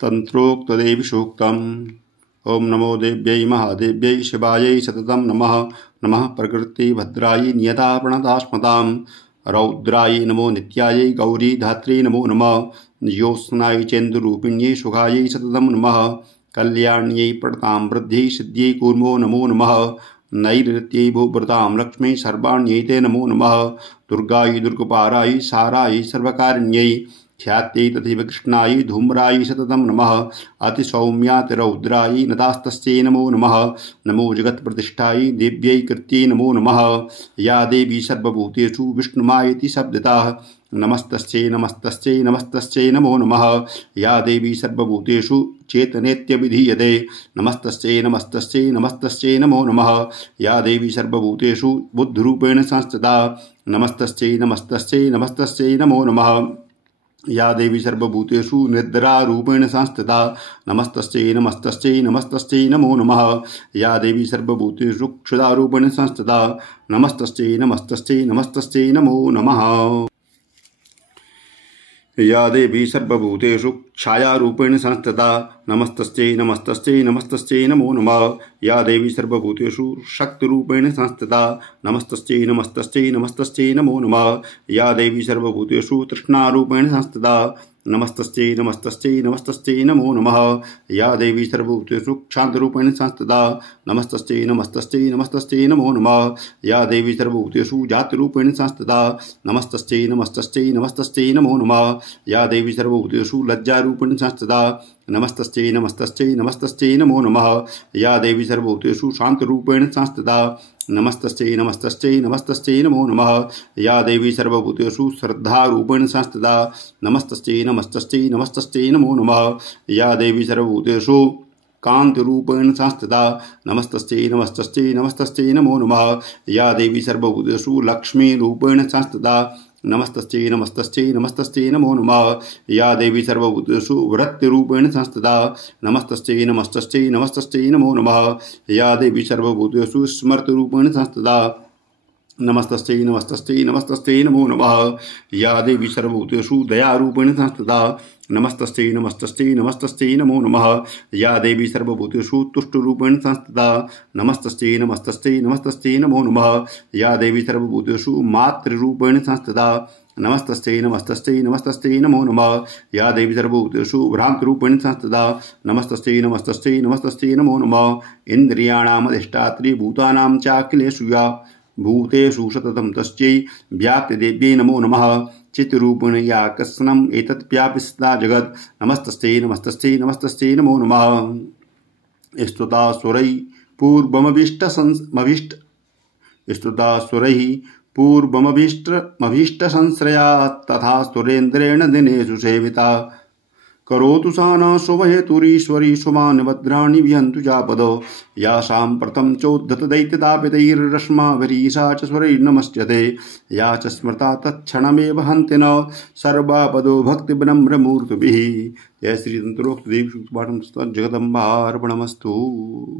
तंत्रोक्तदेवी सूक्तम्। ओं नमो देव्यै महादेव्यै शिवायै सततं नमः। नमः प्रकृतिभद्रायै नियता प्रणतास्मतां। रौद्रायै नमो नित्यायै गौरी धात्र्यै नमो नमः। ज्योत्स्नायै चेन्दुरूपिण्यै सुखायै सततं नमः। कल्याण्यै प्रणतां वृद्धियै सिद्ध्यै कूर्मो नमो नमः। नैऋत्यै भूभृतां लक्ष्मी सर्वाण्यै ते नमो नमः। दुर्गायै दुर्गपारायै सारायै सर्वकारिण्यै ख्यात्यै तथैव कृष्णायै धूम्रायै सततं नमः। अतिसौम्यातिरौद्रायै नतास्तस्यै नमो नमः। नमो जगत्प्रतिष्ठायै देव्यै कृत्यै नमो नमः। या देवी सर्वभूतेषु विष्णुमायेति शब्दतः नमस्तस्यै नमस्तस्यै नमस्तस्यै नमो नमः। या देवी सर्वभूतेषु चेतनेत्यभिधीयते नमस्तस्यै नमस्तस्यै नमस्तस्यै नमो नमः। या देवी सर्वभूतेषु बुद्धिरूपेण संस्थिता नमस्तस्यै नमस्तस्यै नमस्तस्यै नमो नमः। या देवी सर्वभूतेषु निद्रारूपेण संस्थिता नमस्तस्यै नमस्तस्यै नमस्तस्यै नमो नमः। या देवी सर्वभूतेषु क्षुधारूपेण संस्थिता नमस्तस्यै नमस्तस्यै नमस्तस्यै नमो नमः। या देवी सर्वभूतेषु छायारूपेण संस्थिता नमस्तस्यै नमस्तस्यै नमस्तस्यै नमो नमः। या देवी सर्वभूतेषु शक्तिरूपेण संस्थिता नमस्तस्यै नमस्तस्यै नमस्तस्यै नमो नमः। या देवी सर्वभूतेषु तृष्णारूपेण संस्थिता नमस्तस्यै नमस्तस्यै नमस्तस्यै नमो नमः। या देवी सर्वभूतेषु क्षान्तरूपेण संस्थिता नमस्तस्यै नमस्तस्यै नमस्तस्यै नमो नमः। या देवी सर्वभूतेषु जातरूपेण संस्थिता नमस्तस्यै नमस्तस्यै नमस्तस्यै नमो नमः। या देवी सर्वभूतेषु लज्जारूपेण संस्थिता नमस्तस्यै नमस्तस्यै नमस्तस्यै नमो नमः। या देवी सर्वभूतेषु शान्तरूपेण संस्थिता नमस्तस्यै नमस्तस्यै नमस्तस्यै नमो नमः। या देवी सर्वभूतेषु श्रद्धारूपेण संस्थिता नमस्तस्यै नमस्तस्यै नमस्तस्यै नमो नमः। या देवी सर्वभूतेषु कान्तिरूपेण संस्थिता नमस्तस्यै नमस्तस्यै नमस्तस्यै नमो नमः। या देवी सर्वभूतेषु लक्ष्मीरूपेण संस्थिता नमस्तस्यै नमस्तस्यै नमस्तस्यै नमो नमः। या देवी सर्वभूतेषु वृत्तिरूपेण संस्थिता नमस्तस्यै नमस्तस्यै नमस्तस्यै नमो नमः। या देवी सर्वभूतेषु स्मृतिरूपेण संस्थिता नमस्तस्यै नमस्तस्यै नमस्तस्यै नमो नमः। या देवी सर्वभूतेषु दयारूपेण संस्थिता नमस्तस्यै नमस्तस्यै नमस्तस्यै नमो नमः। या देवी सर्वभूतेषु तुष्टरूपेण संस्थिता नमस्तस्यै नमस्तस्यै नमस्तस्यै नमो नमः। या देवी सर्वभूतेषु मातृरूपेण संस्थिता नमस्तस्यै नमस्तस्यै नमस्तस्यै नमो नमः। या देवी सर्वभूतेषु भ्रान्तरूपेण संस्थिता नमस्तस्यै नमस्तस्यै नमस्तस्यै नमो नमः। इन्द्रियाणामधिष्ठात्री भूतानां चाखिलेषु या भूतेषु सततं तस्यै व्याप्तदेव्यै नमो नमः। चित्रूपेण या कृष्णम् एतत् व्यापिस्ता जगत् नमस्तस्यै नमस्तस्यै नमस्तस्यै नमो नमः। स्तुतासुरैः पूर्वमभीष्टसंश्रया तथा सुरेन्द्रेण दिनेषु सेविता करोतु सा न शुभहेतुरीश्वरी शुभान्भद्राणि विहन्तु जापद। यासां प्रथम चोद्धतदैत्यतापितैर्रश्माभिरीशा च स्वरैर्नमस्यते। या च स्मृता तत्क्षणमेव हन्ति न सर्वापदो भक्तिविनम्रमूर्तिभिः। जय श्री तंत्रोक्त देवी सूक्तपाठं जगदम्बार्पणमस्तु।